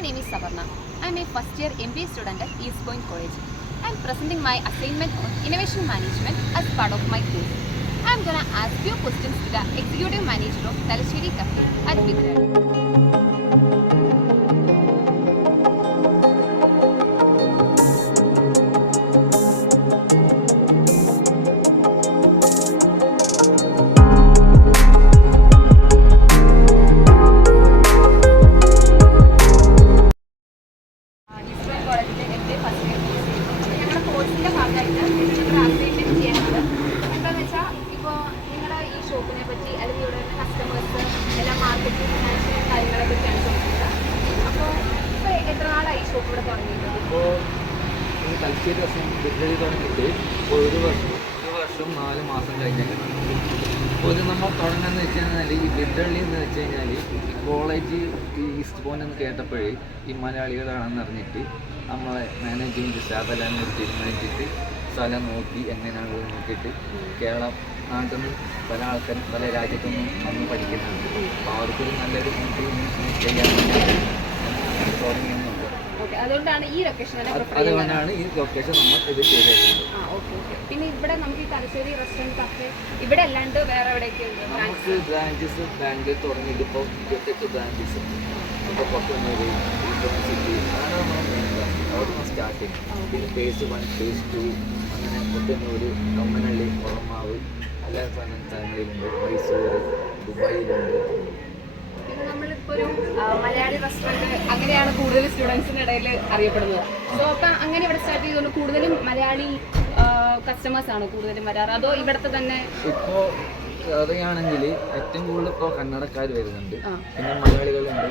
My name is Savarna. I am a first year MBA student at East Point College. I am presenting my assignment on innovation management as part of my course. I am gonna ask few questions to the executive manager of Talasheri Cafe at Bidra. ഞങ്ങളുടെ കോഴ്സിൻ്റെ ഭാഗമായിട്ട് ഇവിടെ assignment ചെയ്യുന്നത് എന്താണെന്ന് വെച്ചാൽ ഇപ്പോൾ നിങ്ങളുടെ ഈ ഷോപ്പിനെ പറ്റി അല്ലെങ്കിൽ ഇവിടെ വരുന്ന കസ്റ്റമേഴ്സ് എല്ലാം മാർക്കറ്റിംഗ് ഫിനാൻഷ്യൽ കാര്യങ്ങളെ പറ്റിയാണ് ചോദിക്കുന്നത്. അപ്പോൾ ഇപ്പോൾ എത്ര നാളായി ഈ ഷോപ്പ് ഇവിടെ തുടങ്ങിയിട്ട്? ഇപ്പോൾ ഈ തലശ്ശേരി ബിദ്രയിൽ തുടങ്ങിയിട്ട് ഇപ്പോൾ ഒരു വർഷം 4 മാസം കഴിഞ്ഞിട്ടുണ്ട്. അപ്പോൾ ഇത് നമ്മൾ തുടങ്ങുന്നത് വെച്ച് കഴിഞ്ഞാൽ ഈ ബിദ്രളി എന്ന് വെച്ച് കഴിഞ്ഞാൽ ഈ കോളേജ് ഈ ഈസ്റ്റ് പോയിന്റ് എന്ന് കേട്ടപ്പോഴേ ഈ മലയാളികളാണെന്ന് അറിഞ്ഞിട്ട് നമ്മളെ മാനേജ്മെൻറ്റ് സ്റ്റാഫെല്ലാം കൂടി തീരുമാനിച്ചിട്ട് സ്ഥലം നോക്കി എങ്ങനെയാണ് നോക്കിയിട്ട് കേരളം നാട്ടിൽ നിന്ന് പല ആൾക്കാരും പല രാജ്യത്തുനിന്നും വന്ന് പഠിക്കുന്നുണ്ട്. അപ്പോൾ അവർക്കൊരു നല്ലൊരു ഇമ്പ്രൂവ്മെൻറ്റ് ചെയ്യാൻ വേണ്ടി തുടങ്ങിയെന്നുണ്ട്. അതുകൊണ്ടാണ് ഈ ലൊക്കേഷൻ അതുകൊണ്ടാണ് ഈ ലൊക്കേഷൻ നമ്മൾ ഇത് ചെയ്തേക്കുന്നത്. പിന്നെ ഇവിടെ നമുക്ക് ഈ തലശ്ശേരി റെസ്റ്റോറൻറ്റ് കഫേ ഇവിടെ അല്ലാണ്ട് വേറെ എവിടെയൊക്കെയുണ്ട്? നമുക്ക് ബ്രാഞ്ചസ് ബാങ്കിൽ തുടങ്ങിയിട്ട് ഇപ്പോൾ 28 ബ്രാഞ്ചസ് ഇപ്പോൾ കൊട്ടന്നൂർ സിറ്റി അതാണ് നമ്മൾ മെയിൻ ബ്രാഞ്ച്. അവിടുന്ന് സ്റ്റാർട്ടിങ്. പിന്നെ phase 1 phase 2 അങ്ങനെ കൊട്ടന്നൂർ, കമ്മനള്ളി, ഉറമാവ് എല്ലാ സ്ഥലങ്ങളിലുണ്ട്. മൈസൂർ, ദുബായിലുണ്ട്. പിന്നെ നമ്മളിപ്പോൾ ഒരു മലയാളി റെസ്റ്റോറൻറ്റ് അങ്ങനെയാണ് കൂടുതൽ സ്റ്റുഡൻസിൻ്റെ ഇടയിൽ അറിയപ്പെടുന്നത്. സോ അപ്പം അങ്ങനെ ഇവിടെ സ്റ്റാർട്ട് ചെയ്തുകൊണ്ട് കൂടുതലും മലയാളി കസ്റ്റമേഴ്സാണ് കൂടുതലും വരാറ്, അതോ ഇവിടുത്തെ തന്നെ? ഇപ്പോൾ അറിയുകയാണെങ്കിൽ ഏറ്റവും കൂടുതൽ ഇപ്പോൾ കന്നഡക്കാർ വരുന്നുണ്ട്. പിന്നെ മലയാളികളുണ്ട്,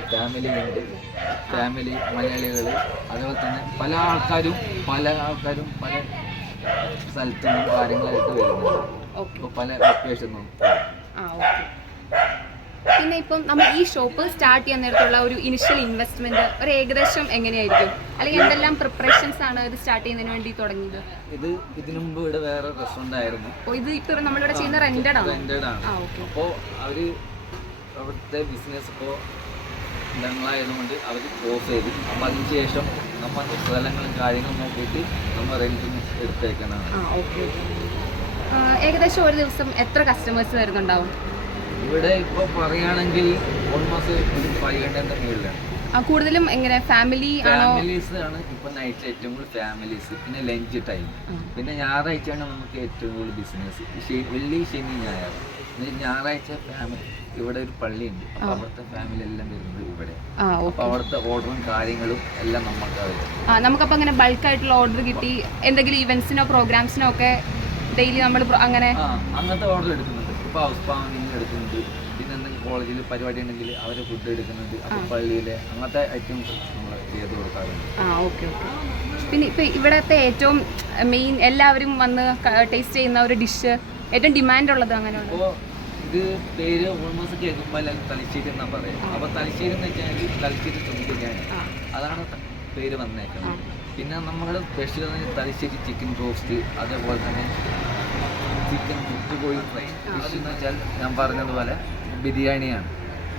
ഫാമിലി മലയാളികൾ. അതുപോലെ തന്നെ പല ആൾക്കാരും പല സ്ഥലത്തുനിന്നും കാര്യങ്ങളായിട്ട് വരുന്നുണ്ട്. ഇപ്പോൾ പല ലൊക്കേഷനും. പിന്നെ ഇപ്പം നമ്മൾ ഈ ഷോപ്പ് സ്റ്റാർട്ട് ചെയ്യാൻ നേരത്തുള്ള ഒരു ഇനിഷ്യൽ ഇൻവെസ്റ്റ്മെന്റ് ഒരു ഏകദേശം എങ്ങനെയായിരിക്കും, അല്ലെങ്കിൽ എന്തെല്ലാം പ്രിപ്പറേഷൻസ് ആണ് ഇത് സ്റ്റാർട്ട് ചെയ്യുന്നതിന് വേണ്ടി തുടങ്ങിയത്? ഇതിനു മുമ്പ് ഇവിടെ വേറെ റെസ്റ്റോറന്റ് ആയിരുന്നു. ഇത് ഇപ്പൊ നമ്മളിവിടെ ചെയ്യുന്ന റെന്റഡ് ആണ്. അപ്പോൾ അവര് അവിടുത്തെ ബിസിനസ് ഇപ്പോൾ ഞങ്ങളായതുകൊണ്ട് അവർ ക്ലോസ് ചെയ്തു. അപ്പം അതിനുശേഷം നമ്മൾ സ്ഥലങ്ങളും കാര്യങ്ങളും നോക്കിയിട്ട് നമ്മൾ റെന്റിന് എടുത്തേക്കുന്നതാണ്. ഏകദേശം ഒരു ദിവസം എത്ര കസ്റ്റമേഴ്സ് വരുന്നുണ്ടാവും? ഇവിടെ ഇപ്പോൾ പറയുകയാണെങ്കിൽ ഓൾമോസ്റ്റ് ഒരു 500 മുകളിലാണ്. കൂടുതലും എങ്ങനെ ഫാമിലീസ് ആണ് ഇപ്പോൾ നൈറ്റ് ഏറ്റവും കൂടുതൽ ഫാമിലീസ്. പിന്നെ ലഞ്ച് ടൈം, പിന്നെ ഞായറാഴ്ചയാണ് നമുക്ക് ഏറ്റവും കൂടുതൽ ബിസിനസ്. വെള്ളി, ശനി, ഞായർ. ഞായറാഴ്ച ഫാമിലി ഇവിടെ ഒരു പള്ളിയുണ്ട്. അപ്പോൾ അവിടുത്തെ ഫാമിലി എല്ലാം വരുന്നത് ഇവിടെ. അപ്പോൾ അവിടുത്തെ ഓർഡറും കാര്യങ്ങളും എല്ലാം നമുക്കപ്പോൾ അങ്ങനെ ബൾക്കായിട്ടുള്ള ഓർഡർ കിട്ടി എന്തെങ്കിലും ഇവന്റ്സിനോ പ്രോഗ്രാംസിനോ ഒക്കെ ഡെയിലി നമ്മൾ അങ്ങനത്തെ ഓർഡർ എടുക്കുന്നുണ്ട്. ഇപ്പോൾ ഹൗസ് വാമിങ് എടുക്കുന്നുണ്ട്. പിന്നെ എന്തെങ്കിലും കോളേജിൽ പരിപാടി ഉണ്ടെങ്കിൽ അവർ ഫുഡ് എടുക്കുന്നുണ്ട്. അപ്പോൾ പള്ളിയിലെ അങ്ങനത്തെ ഐറ്റംസ് നമ്മൾ ചെയ്ത് കൊടുക്കാറുണ്ട്. പിന്നെ ഇപ്പോൾ ഇവിടുത്തെ ഏറ്റവും മെയിൻ എല്ലാവരും വന്ന് ടേസ്റ്റ് ചെയ്യുന്ന ഒരു ഡിഷ് ഏറ്റവും ഡിമാൻഡ് ഉള്ളത് അങ്ങനെയുള്ള? അപ്പോൾ ഇത് പേര് ഓൾമോസ്റ്റ് കേൾക്കുമ്പോൾ എല്ലാം തലശ്ശേരി എന്നാണ് പറയുക. അപ്പോൾ തലശ്ശേരി എന്ന് വെച്ചാൽ തലശ്ശേരി ദം ബിരിയാണി, അതാണ് പേര് വന്നേക്കുന്നത്. പിന്നെ നമ്മുടെ സ്പെഷ്യൽ തലശ്ശേരി ചിക്കൻ റോസ്റ്റ്, അതേപോലെ തന്നെ ചിക്കൻ കൊത്തുകോഴി ഫ്രൈ. ഡിഷ് എന്ന് വെച്ചാൽ ഞാൻ പറഞ്ഞതുപോലെ ബിരിയാണിയാണ്.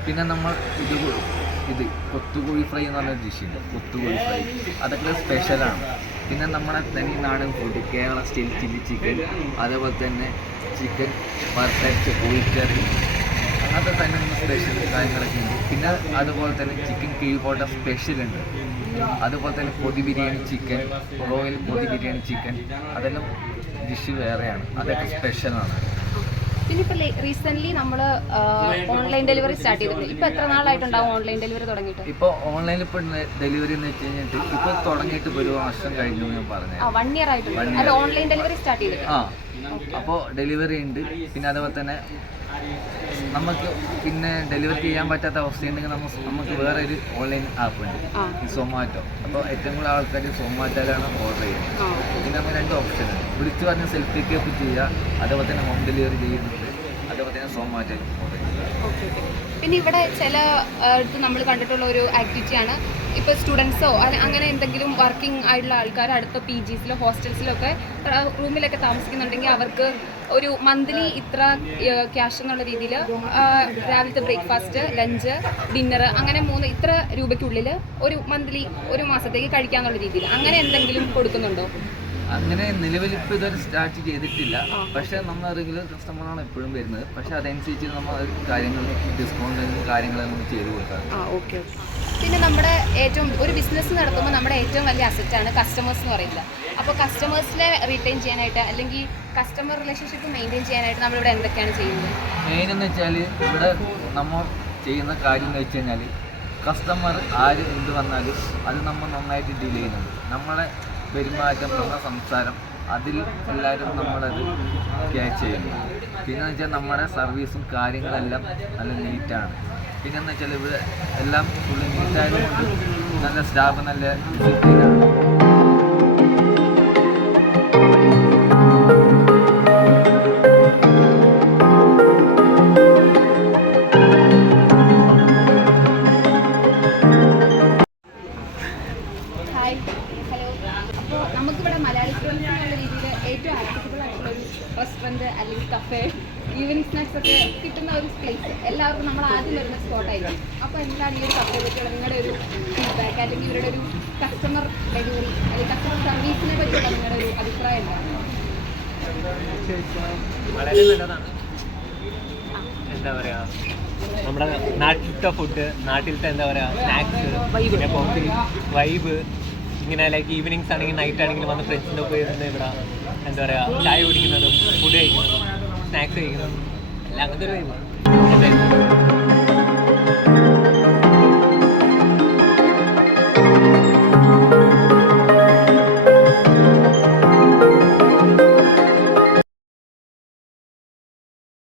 പിന്നെ നമ്മൾ ഇത് കൊത്തുകോഴി ഫ്രൈ എന്ന് പറഞ്ഞൊരു ഡിഷുണ്ട്, കൊത്തുകോഴി ഫ്രൈ. അതൊക്കെ സ്പെഷ്യലാണ്. പിന്നെ നമ്മുടെ തനി നാടൻ food Kerala style chilli chicken, അതേപോലെ തന്നെ ചിക്കൻ വറുത്തരച്ച കോഴിക്കറി, അങ്ങനത്തെ തന്നെ സ്പെഷ്യൽ കാര്യങ്ങളൊക്കെ ഉണ്ട്. പിന്നെ അതുപോലെ തന്നെ ചിക്കൻ കീഴ്പോട്ട സ്പെഷ്യലുണ്ട്. അതുപോലെ തന്നെ പൊതി ബിരിയാണി ചിക്കൻ, റോയൽ പൊതി ബിരിയാണി ചിക്കൻ, അതെല്ലാം ഡിഷ് വേറെയാണ്. അതൊക്കെ സ്പെഷ്യലാണ്. പിന്നെ ഇപ്പോൾ റീസെൻ്റ്ലി നമ്മൾ ഓൺലൈൻ ഡെലിവറി സ്റ്റാർട്ട് ചെയ്തിട്ടുണ്ട്. ഇപ്പോൾ എത്ര നാളായിട്ടുണ്ടാവും ഓൺലൈൻ ഡെലിവറി തുടങ്ങിയിട്ട്? ഇപ്പോൾ ഓൺലൈനിൽ ഇപ്പോൾ ഡെലിവറി എന്ന് വെച്ച് കഴിഞ്ഞിട്ട് ഇപ്പോൾ തുടങ്ങിയിട്ട് ഇപ്പോൾ 1 വർഷം കഴിഞ്ഞു ഞാൻ പറഞ്ഞത്. 1 ഇയർ ആയിട്ടുണ്ട്. അത് ഓൺലൈൻ ഡെലിവറി സ്റ്റാർട്ട് ചെയ്തിട്ടുണ്ട്. അപ്പോൾ ഡെലിവറി ഉണ്ട്. പിന്നെ അതുപോലെ തന്നെ നമുക്ക് പിന്നെ ഡെലിവറി ചെയ്യാൻ പറ്റാത്ത അവസ്ഥയുണ്ടെങ്കിൽ നമുക്ക് വേറെ ഒരു ഓൺലൈൻ ആപ്പ് ഉണ്ട്, ഈ സൊമാറ്റോ. അപ്പോൾ ഏറ്റവും കൂടുതൽ ആൾക്കാർ സൊമാറ്റോയിലാണ് ഓർഡർ ചെയ്യുന്നത്. പിന്നെ നമുക്ക് 2 ഓപ്ഷൻ ഉണ്ട്. വിളിച്ചു പറഞ്ഞ് സെൽഫ് പിക്കപ്പ് ചെയ്യുക, അതേപോലെ തന്നെ ഹോം ഡെലിവറി ചെയ്യുന്നുണ്ട്. അതേപോലെ സോമാറ്റോ ഓക്കെ ഓക്കെ. പിന്നെ ഇവിടെ ചില അടുത്ത് നമ്മൾ കണ്ടിട്ടുള്ള ഒരു ആക്ടിവിറ്റിയാണ് ഇപ്പോൾ സ്റ്റുഡൻസോ അങ്ങനെ എന്തെങ്കിലും വർക്കിംഗ് ആയിട്ടുള്ള ആൾക്കാർ അടുത്ത പി ജിസിലോ ഹോസ്റ്റൽസിലോ ഒക്കെ റൂമിലൊക്കെ താമസിക്കുന്നുണ്ടെങ്കിൽ അവർക്ക് ഒരു മന്ത്ലി ഇത്ര ക്യാഷ് എന്നുള്ള രീതിയിൽ രാവിലത്തെ ബ്രേക്ക്ഫാസ്റ്റ്, ലഞ്ച്, ഡിന്നർ അങ്ങനെ ഇത്ര രൂപയ്ക്കുള്ളിൽ ഒരു മന്ത്ലി ഒരു മാസത്തേക്ക് കഴിക്കാന്നുള്ള രീതിയിൽ അങ്ങനെ എന്തെങ്കിലും കൊടുക്കുന്നുണ്ടോ? അങ്ങനെ നിലവിൽ ഇപ്പോൾ ഇതുവരെ സ്റ്റാർട്ട് ചെയ്തിട്ടില്ല. പക്ഷേ നമ്മൾ റെഗുലർ കസ്റ്റമറാണ് എപ്പോഴും വരുന്നത്. പക്ഷേ അതനുസരിച്ച് നമ്മൾ കാര്യങ്ങൾ ഡിസ്കൗണ്ടും കാര്യങ്ങളൊന്നും ചെയ്ത് കൊടുക്കാം. Okay okay. പിന്നെ നമ്മുടെ ഒരു ബിസിനസ് നടത്തുമ്പോൾ നമ്മുടെ ഏറ്റവും വലിയ അസറ്റാണ് കസ്റ്റമേഴ്സ് എന്ന് പറയുന്നത്. അപ്പോൾ കസ്റ്റമേഴ്സിനെ റീറ്റെയിൻ ചെയ്യാനായിട്ട് അല്ലെങ്കിൽ കസ്റ്റമർ റിലേഷൻഷിപ്പ് മെയിൻറ്റെയിൻ ചെയ്യാനായിട്ട് നമ്മളിവിടെ എന്തൊക്കെയാണ് ചെയ്യുന്നത്? മെയിൻ എന്ന് വെച്ചാൽ ഇവിടെ നമ്മൾ ചെയ്യുന്ന കാര്യം എന്ന് വെച്ച് കഴിഞ്ഞാൽ കസ്റ്റമർ ആര് എന്ത് വന്നാലും അത് നമ്മൾ നന്നായിട്ട് ഡീൽ ചെയ്യുന്നുണ്ട്. നമ്മളെ പെരുമാറ്റം, നമ്മുടെ സംസാരം, അതിൽ എല്ലാവരും നമ്മളത് ക്യാച്ച് ചെയ്യുന്നു. പിന്നെ എന്ന് വെച്ചാൽ നമ്മുടെ സർവീസും കാര്യങ്ങളെല്ലാം നല്ല നീറ്റാണ്. പിന്നെ എന്ന് വെച്ചാൽ ഇവിടെ എല്ലാം ഫുള്ള് നീറ്റായതുകൊണ്ട് നല്ല സ്റ്റാഫ് നല്ല ഡിസിപ്ലിനാണ്. അപ്പോൾ നമുക്കിവിടെ മലയാളി സ്റ്റുഡൻസ് എന്നുള്ള രീതിയിൽ ഏറ്റവും ആക്സസിബിൾ ആയിട്ടുള്ള ഒരു റെസ്റ്റോറൻറ്റ് അല്ലെങ്കിൽ കഫേ, ഈവനിങ് സ്നാക്സ് ഒക്കെ കിട്ടുന്ന ഒരു പ്ലേസ് എല്ലാവർക്കും നമ്മൾ ആദ്യം വരുന്ന സ്പോട്ടായിരിക്കും. അപ്പോൾ എന്താണ് ഈ ഒരു കഫേ പറ്റിയുള്ള നിങ്ങളുടെ ഒരു ഫീഡ്ബാക്ക് അല്ലെങ്കിൽ ഇവരുടെ ഒരു കസ്റ്റമർ ഡെലിവറി അല്ലെങ്കിൽ കസ്റ്റമർ സർവീസിനെ പറ്റിയുള്ള നിങ്ങളുടെ ഒരു അഭിപ്രായം എന്താണ്? വളരെ നല്ലതാണ്. എന്താ പറയുക, നമ്മുടെ നാട്ടിലത്തെ ഫുഡ്, നാട്ടിലത്തെ എന്താ പറയുക സ്നാക്സ്, പിന്നെ കോഫി വൈബ്, ഇങ്ങനെ ലൈക്ക് ഈവനിങ്സ് ആണെങ്കിൽ നൈറ്റ് ആണെങ്കിൽ വന്ന് ഫ്രണ്ട്സിൻ്റെ ഒപ്പം ഇരുന്ന് ഇവിടെ എന്താ പറയുക ചായ കുടിക്കുന്നതും ഫുഡ് കഴിക്കുന്നതും സ്നാക്സ് കഴിക്കുന്നതും എല്ലാം അങ്ങനത്തെ ഒരു വൈബ്.